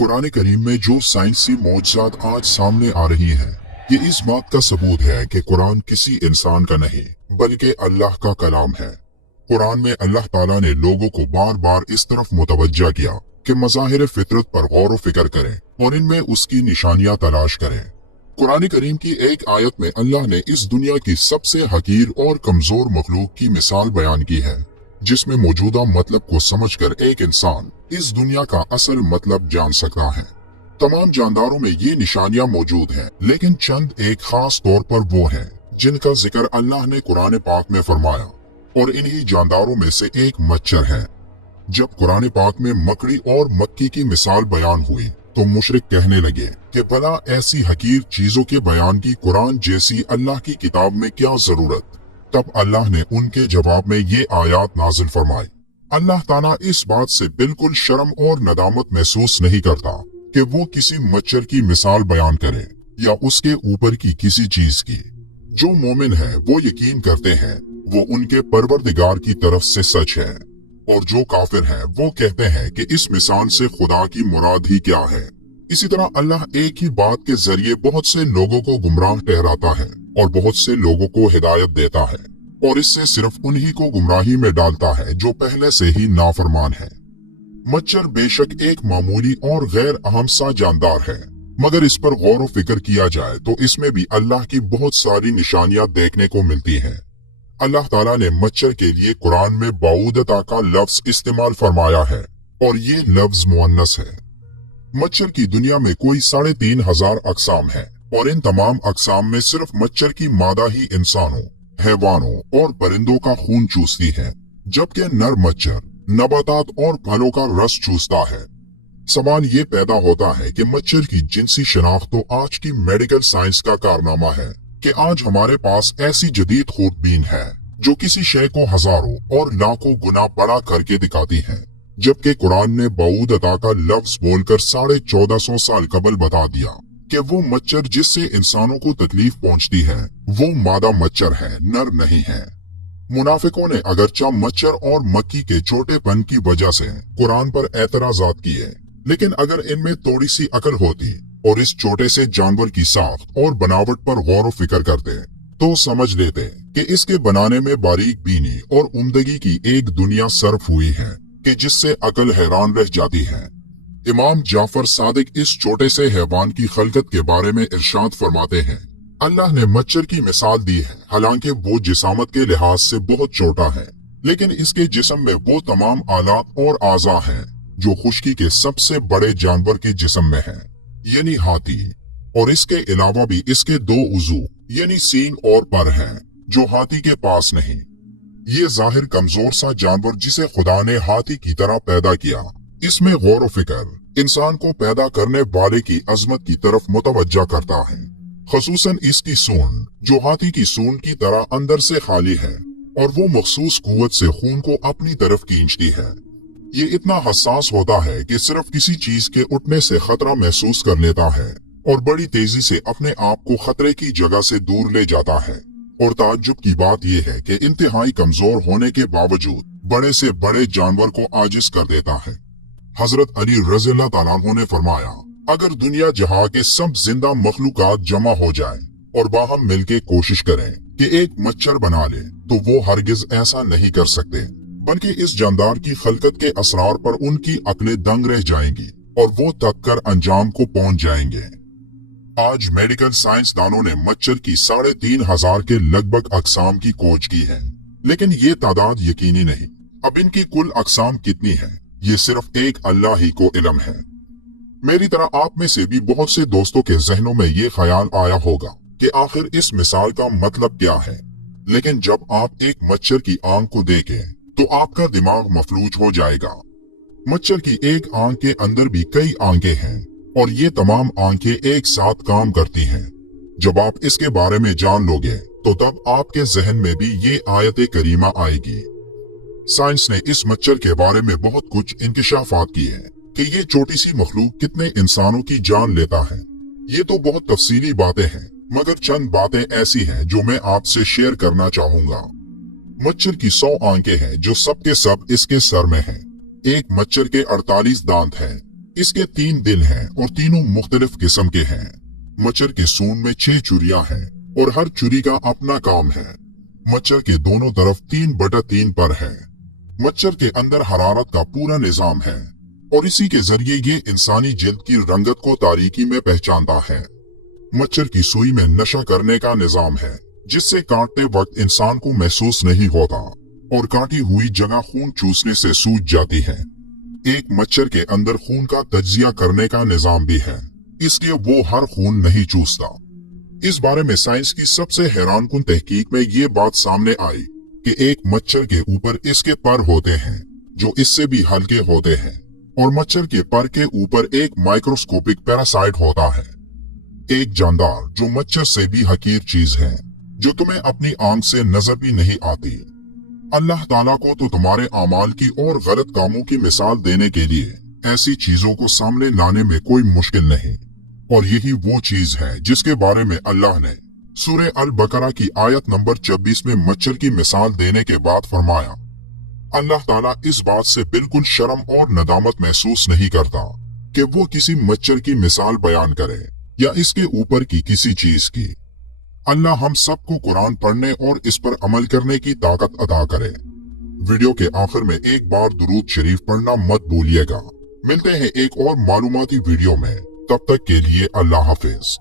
कुरान करीम में जो साइंसी मौजज़ात आज सामने आ रही हैं, ये इस बात का सबूत है कि कुरान किसी इंसान का नहीं बल्कि अल्लाह का कलाम है। कुरान में अल्लाह ताला ने लोगों को बार बार इस तरफ मुतवज्जा किया कि मज़ाहिर फितरत पर गौर व फिक्र करें और इनमें उसकी निशानियां तलाश करें। कुरान करीम की एक आयत में अल्लाह ने इस दुनिया की सबसे हकीर और कमजोर मखलूक की मिसाल बयान की है, जिसमें मौजूदा मतलब को समझकर एक इंसान इस दुनिया का असल मतलब जान सकता है। तमाम जानदारों में ये निशानियां मौजूद हैं, लेकिन चंद एक खास तौर पर वो हैं जिनका जिक्र अल्लाह ने कुरान पाक में फरमाया, और इन्हीं जानदारों में से एक मच्छर है। जब कुरान पाक में मकड़ी और मक्खी की मिसाल बयान हुई तो मुशरिक कहने लगे कि भला ऐसी हकीर चीजों के बयान की कुरान जैसी अल्लाह की किताब में क्या जरूरत। तब अल्लाह ने उनके जवाब में ये आयत नाजिल फरमाई। अल्लाह ताला इस बात से बिल्कुल शर्म और नदामत महसूस नहीं करता कि वो किसी मच्छर की मिसाल बयान करे या उसके ऊपर की किसी चीज की। जो मोमिन है वो यकीन करते हैं वो उनके परवरदिगार की तरफ से सच है, और जो काफिर हैं वो कहते हैं कि इस मिसाल से खुदा की मुराद ही क्या है। इसी तरह अल्लाह एक ही बात के जरिए बहुत से लोगों को गुमराह ठहराता है और बहुत से लोगों को हिदायत देता है, और इससे सिर्फ उन्हीं को गुमराही में डालता है जो पहले से ही नाफरमान है। मच्छर बेशक एक मामूली और गैर अहम सा जानदार है, मगर इस पर गौर व फिक्र किया जाए तो इसमें भी अल्लाह की बहुत सारी निशानियां देखने को मिलती हैं। अल्लाह ताला ने मच्छर के लिए कुरान में बाऊदता का लफ्ज इस्तेमाल फरमाया है, और ये लफ्ज मुअन्नस है। मच्छर की दुनिया में कोई 3500 अक़साम है, और इन तमाम अक़साम में सिर्फ मच्छर की मादा ही इंसानों, हैवानों और परिंदों का खून चूसती है, जबकि नर मच्छर नबातात और फलों का रस चूसता है। सवाल ये पैदा होता है कि मच्छर की जिनसी शनाख्त तो आज की मेडिकल साइंस का कारनामा है कि आज हमारे पास ऐसी जदीद खूरबीन है जो किसी शय को हजारों और लाखों गुना बड़ा करके दिखाती है, जबकि कुरान ने बाऊदता का लफ्ज बोलकर 1450 साल कबल बता दिया कि वो मच्छर जिससे इंसानों को तकलीफ पहुंचती है वो मादा मच्छर है, नर नहीं है। मुनाफिकों ने अगरचा मच्छर और मक्खी के छोटेपन की वजह से कुरान पर एतराजात किए, लेकिन अगर इनमें थोड़ी सी अकल होती और इस छोटे से जानवर की साख्त और बनावट पर गौर व फिक्र करते तो समझ लेते कि इसके बनाने में बारीक बीनी और उम्दगी की एक दुनिया सर्फ हुई है कि जिससे अकल हैरान रह जाती है। इमाम जाफर सादिक इस छोटे से हैवान की खलकत के बारे में इरशाद फरमाते हैं, अल्लाह ने मच्छर की मिसाल दी है, हालांकि वो जिसामत के लिहाज से बहुत छोटा है, लेकिन इसके जिस्म में वो तमाम आलात और आज़ा हैं जो खुश्की के सबसे बड़े जानवर के जिस्म में है, यानी हाथी, और इसके अलावा भी इसके 2 उज़ू यानी सींग और पर हैं जो हाथी के पास नहीं। ये जाहिर कमजोर सा जानवर जिसे खुदा ने हाथी की तरह पैदा किया, इसमें गौर व फिक्र इंसान को पैदा करने वाले की अजमत की तरफ मुतवज्जा करता है, खसूसन इसकी सूंड जो हाथी की सूंड की तरह अंदर से खाली है और वो मखसूस कुव्वत से खून को अपनी तरफ खींचती है। ये इतना हसास होता है कि सिर्फ किसी चीज के उठने से खतरा महसूस कर लेता है और बड़ी तेजी से अपने आप को खतरे की जगह से दूर ले जाता है। और ताज्जुब की बात यह है कि इंतहाई कमजोर होने के बावजूद बड़े से बड़े जानवर को आजिज कर देता है। हजरत अली रज़ियल्लाहु ताला अन्हु ने फरमाया, अगर दुनिया जहां के सब जिंदा मखलूकात जमा हो जाए और बाहम मिलके कोशिश करें कि एक मच्छर बना ले तो वो हरगिज ऐसा नहीं कर सकते, बल्कि इस जानदार की खलकत के असरार पर उनकी अक्लें दंग रह जाएंगी और वो तक कर अंजाम को पहुंच जाएंगे। आज मेडिकल साइंसदानों ने मच्छर की 3500 के लगभग अकसाम की खोज की है, लेकिन ये तादाद यकीनी नहीं। अब इनकी कुल अकसाम कितनी है ये सिर्फ एक अल्लाह ही को इल्म है। मेरी तरह आप में से भी बहुत से दोस्तों के जहनों में ये ख्याल आया होगा कि आखिर इस मिसाल का मतलब क्या है, लेकिन जब आप एक मच्छर की आंख को देखें तो आपका दिमाग मफलूज हो जाएगा। मच्छर की एक आंख के अंदर भी कई आंखें हैं और ये तमाम आंखें एक साथ काम करती हैं। जब आप इसके बारे में जान लोगे तो तब आपके जहन में भी ये आयत करीमा आएगी। साइंस ने इस मच्छर के बारे में बहुत कुछ इंकिशाफात किए हैं कि ये छोटी सी मखलूक कितने इंसानों की जान लेता है। ये तो बहुत तफसीली बातें हैं, मगर चंद बातें ऐसी हैं जो मैं आपसे शेयर करना चाहूंगा। मच्छर की 100 आंखें हैं जो सब के सब इसके सर में हैं। एक मच्छर के 48 दांत हैं इसके 3 दिल हैं और तीनों मुख्तलिफ किस्म के हैं। मच्छर के सूंड में 6 चुरियां हैं और हर चुरी का अपना काम है। मच्छर के दोनों तरफ 3/3 पर है। मच्छर के अंदर हरारत का पूरा निजाम है और इसी के जरिए ये इंसानी जिल्द की रंगत को तारीकी में पहचानता है। मच्छर की सुई में नशा करने का निजाम है, जिससे काटते वक्त इंसान को महसूस नहीं होता और काटी हुई जगह खून चूसने से सूज जाती है। एक मच्छर के अंदर खून का तज्जिया करने का निजाम भी है, इसलिए वो हर खून नहीं चूसता। इस बारे में साइंस की सबसे हैरानकुन तहकीक में ये बात सामने आई कि एक मच्छर के ऊपर इसके पर होते हैं जो इससे भी हल्के होते हैं, और मच्छर के पर के ऊपर एक माइक्रोस्कोपिक पैरासाइट होता है, एक जानदार जो मच्छर से भी हकीर चीज है, जो तुम्हें अपनी आंख से नजर भी नहीं आती। अल्लाह ताला को तो तुम्हारे अमाल की और गलत कामों की मिसाल देने के लिए ऐसी चीजों को सामने लाने में कोई मुश्किल नहीं, और यही वो चीज है जिसके बारे में अल्लाह ने सूरह अल बकरा की आयत नंबर 26 में मच्छर की मिसाल देने के बाद फरमाया, अल्लाह ताला इस बात से बिल्कुल शर्म और नदामत महसूस नहीं करता कि वो किसी मच्छर की मिसाल बयान करे या इसके ऊपर की किसी चीज की। अल्लाह हम सबको कुरान पढ़ने और इस पर अमल करने की ताकत अता करे। वीडियो के आखिर में एक बार दुरूद शरीफ पढ़ना मत भूलिएगा। मिलते हैं एक और मालूमाती वीडियो में, तब तक के लिए अल्लाह हाफिज।